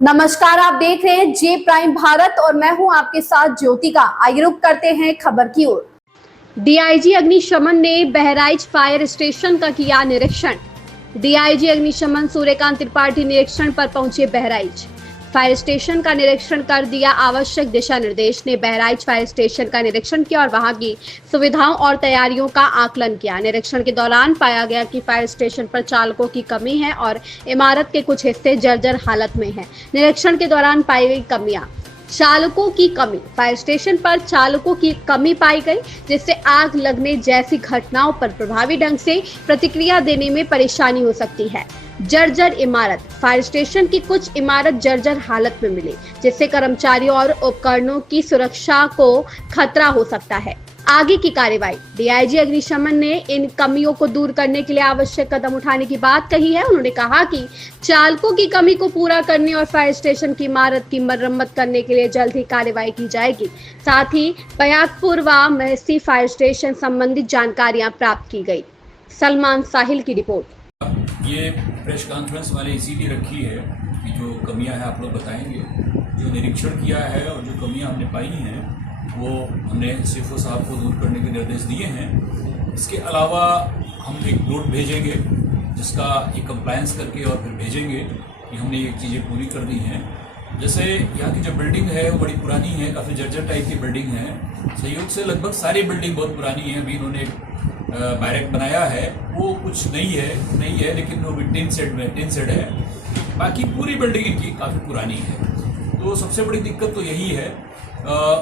नमस्कार, आप देख रहे हैं जे प्राइम भारत और मैं हूं आपके साथ ज्योतिका। आइए रुक करते हैं खबर की ओर। डीआईजी अग्निशमन ने बहराइच फायर स्टेशन का किया निरीक्षण। डीआईजी अग्निशमन सूर्यकांत त्रिपाठी निरीक्षण पर पहुंचे बहराइच फायर स्टेशन का निरीक्षण कर दिया आवश्यक दिशा निर्देश। ने बहराइच फायर स्टेशन का निरीक्षण किया और वहां की सुविधाओं और तैयारियों का आकलन किया। निरीक्षण के दौरान पाया गया कि फायर स्टेशन पर चालकों की कमी है और इमारत के कुछ हिस्से जर्जर हालत में हैं। निरीक्षण के दौरान पाई गई कमियां: चालकों की कमी। फायर स्टेशन पर चालकों की कमी पाई गई, जिससे आग लगने जैसी घटनाओं पर प्रभावी ढंग से प्रतिक्रिया देने में परेशानी हो सकती है। जर्जर इमारत। फायर स्टेशन की कुछ इमारत जर्जर हालत में मिली, जिससे कर्मचारियों और उपकरणों की सुरक्षा को खतरा हो सकता है। आगे की कार्रवाई। डीआईजी अग्निशमन ने इन कमियों को दूर करने के लिए आवश्यक कदम उठाने की बात कही है। उन्होंने कहा कि चालकों की कमी को पूरा करने और फायर स्टेशन की इमारत की मरम्मत करने के लिए जल्द ही कार्रवाई की जाएगी। साथ ही बयाकपुर व महसी फायर स्टेशन संबंधित जानकारियां प्राप्त की गई। सलमान साहिल की रिपोर्ट। ये प्रेस कॉन्फ्रेंस वाले इसीलिए रखी है कि जो कमियां हैं आप लोग बताएंगे। जो निरीक्षण किया है और जो कमियां हमने पाई हैं वो हमने सीएफओ साहब को दूर करने के निर्देश दिए हैं। इसके अलावा हम एक नोट भेजेंगे जिसका एक कंप्लायंस करके और फिर भेजेंगे कि हमने ये चीज़ें पूरी कर दी हैं। जैसे यहाँ की जो बिल्डिंग है वो बड़ी पुरानी है, काफ़ी जर्जर टाइप की बिल्डिंग है। संयोग से लगभग सारी बिल्डिंग बहुत पुरानी है। अभी इन्होंने बैरक बनाया है, वो कुछ नहीं है लेकिन वो भी टिन शेड है। बाकी पूरी बिल्डिंग इनकी काफ़ी पुरानी है। तो सबसे बड़ी दिक्कत तो यही है,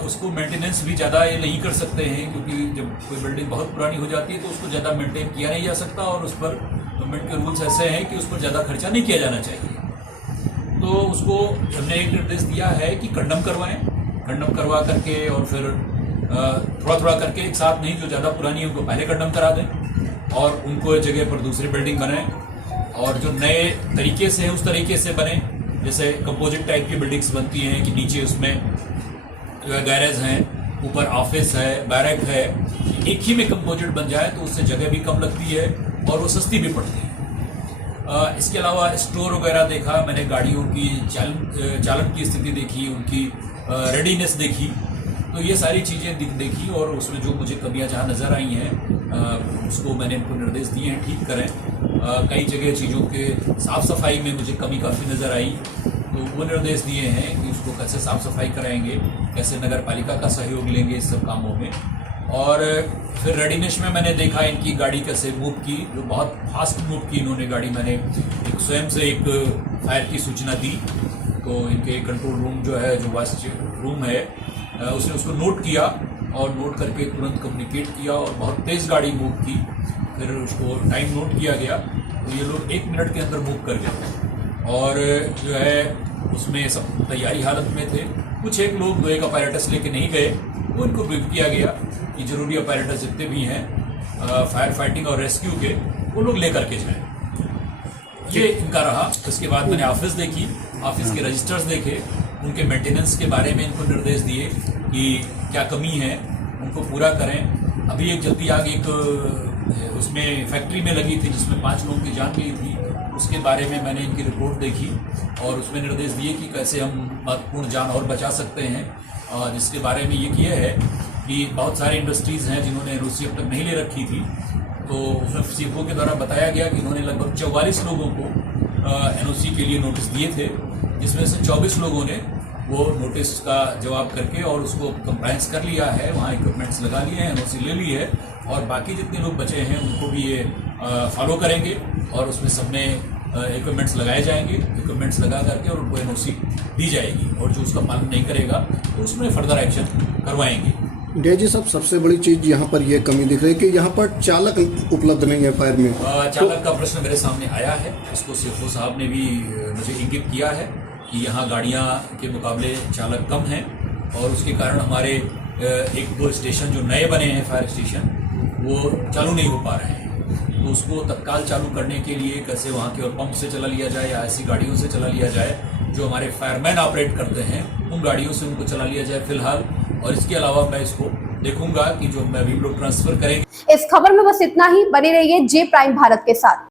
उसको मेंटेनेंस भी ज़्यादा ये नहीं कर सकते हैं, क्योंकि जब कोई बिल्डिंग बहुत पुरानी हो जाती है तो उसको ज़्यादा मेंटेन किया नहीं जा सकता और उस पर गवर्नमेंट के रूल्स ऐसे हैं कि उस पर ज़्यादा खर्चा नहीं किया जाना चाहिए। तो उसको हमने एक निर्देश दिया है कि कंडम करवा करके और फिर थोड़ा करके एक साथ नहीं, जो ज़्यादा पुरानी है उनको पहले कंडम करा दें और उनको जगह पर दूसरी बिल्डिंग बनाएं और जो नए तरीके से है उस तरीके से बने। जैसे कंपोजिट टाइप की बिल्डिंग्स बनती हैं कि नीचे उसमें गैरेज हैं, ऊपर ऑफिस है, बैरक है, एक ही में कंपोजिट बन जाए तो उससे जगह भी कम लगती है और वो सस्ती भी पड़ती है। इसके अलावा स्टोर वगैरह देखा मैंने, गाड़ियों की चालन की स्थिति देखी, उनकी रेडीनेस देखी, तो ये सारी चीज़ें देखी और उसमें जो मुझे कमियां जहाँ नज़र आई हैं उसको मैंने इनको निर्देश दिए हैं ठीक करें। कई जगह चीज़ों के साफ़ सफाई में मुझे कमी काफ़ी नज़र आई, तो वो निर्देश दिए हैं कि उसको कैसे साफ़ सफाई कराएंगे, कैसे नगर पालिका का सहयोग लेंगे इस सब कामों में। और फिर रेडीनेस में मैंने देखा इनकी गाड़ी कैसे मूव की, जो बहुत फास्ट मूव की इन्होंने गाड़ी। मैंने एक स्वयं से एक फायर की सूचना दी तो इनके कंट्रोल रूम जो है, जो वाइस रूम है, उसने उसको नोट किया और नोट करके तुरंत कम्युनिकेट किया और बहुत तेज़ गाड़ी मूव की। फिर उसको टाइम नोट किया गया तो ये लोग 1 मिनट के अंदर मूव कर गए और जो है उसमें सब तैयारी हालत में थे। कुछ एक लोग 2 अपैरेटस लेके नहीं गए, वो इनको ब्रीफ किया गया कि ज़रूरी अपैरेटस जितने भी हैं फायर फाइटिंग और रेस्क्यू के, वो लोग ले करके जाएँ। ये इनका रहा। उसके बाद मैंने ऑफिस देखी, ऑफिस के रजिस्टर्स देखे, उनके मेंटेनेंस के बारे में इनको निर्देश दिए कि क्या कमी है उनको पूरा करें। अभी एक जल्दी आग एक उसमें फैक्ट्री में लगी थी जिसमें 5 लोगों की जान गई थी, उसके बारे में मैंने इनकी रिपोर्ट देखी और उसमें निर्देश दिए कि कैसे हम महत्वपूर्ण जान और बचा सकते हैं। जिसके बारे में ये किया है कि बहुत सारे इंडस्ट्रीज़ हैं जिन्होंने एनओसी अब तक नहीं ले रखी थी, तो उसमें सीएफओ के द्वारा बताया गया कि इन्होंने लगभग 44 लोगों को एनओसी के लिए नोटिस दिए थे, जिसमें से 24 लोगों ने वो नोटिस का जवाब करके और उसको कंप्लायंस कर लिया है, वहाँ इक्विपमेंट्स लगा लिए हैं, एनओसी ले ली है। और बाकी जितने लोग बचे हैं उनको भी ये फॉलो करेंगे और उसमें सब में इक्विपमेंट्स लगाए जाएंगे, इक्विपमेंट्स लगा करके और उनको एनओसी दी जाएगी और जो उसका पालन नहीं करेगा तो उसमें फर्दर एक्शन करवाएंगे। डीआईजी साहब, सबसे बड़ी चीज़ यहाँ पर ये कमी दिख रही है कि यहाँ पर चालक उपलब्ध नहीं है फायर में। चालक का प्रश्न मेरे सामने आया है, इसको सीएफओ साहब ने भी मुझे इंगित किया है कि यहाँ गाड़ियाँ के मुकाबले चालक कम हैं और उसके कारण हमारे 1-2 स्टेशन जो नए बने हैं फायर स्टेशन, वो चालू नहीं हो पा रहे हैं। तो उसको तत्काल चालू करने के लिए कैसे वहाँ के और पंप से चला लिया जाए या ऐसी गाड़ियों से चला लिया जाए जो हमारे फायरमैन ऑपरेट करते हैं, उन गाड़ियों से उनको चला लिया जाए फिलहाल। और इसके अलावा मैं इसको देखूंगा कि जो मैं भी लोग ट्रांसफर करेंगे। इस खबर में बस इतना ही। बने रहिए जे प्राइम भारत के साथ।